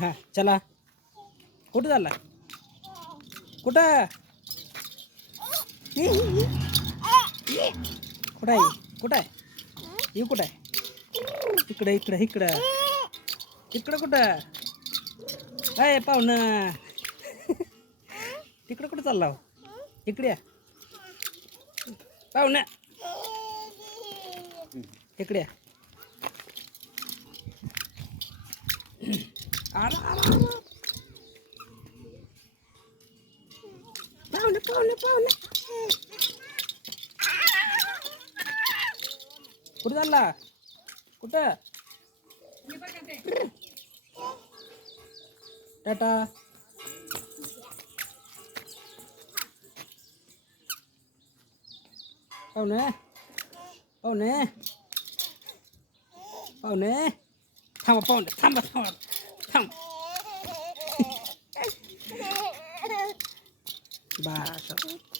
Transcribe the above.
हां चला. कुठं चालला? कुठं? कुठं आहे? कुठं आहे? ही कुठं आहे? इकडं इकडं इकडं इकडं कुठं? अय पाहुणं तिकडं कुठं चालला हो? इकडे या पाहुणं इकडे या. आला आला आला. पाहुणं पाहुणं पाहुणं कुठं चालला? कुठं? टाटा. पाहुणे पाहुणे पाहुणे थांबा पाहुणे थांबा थांबा थांब. बस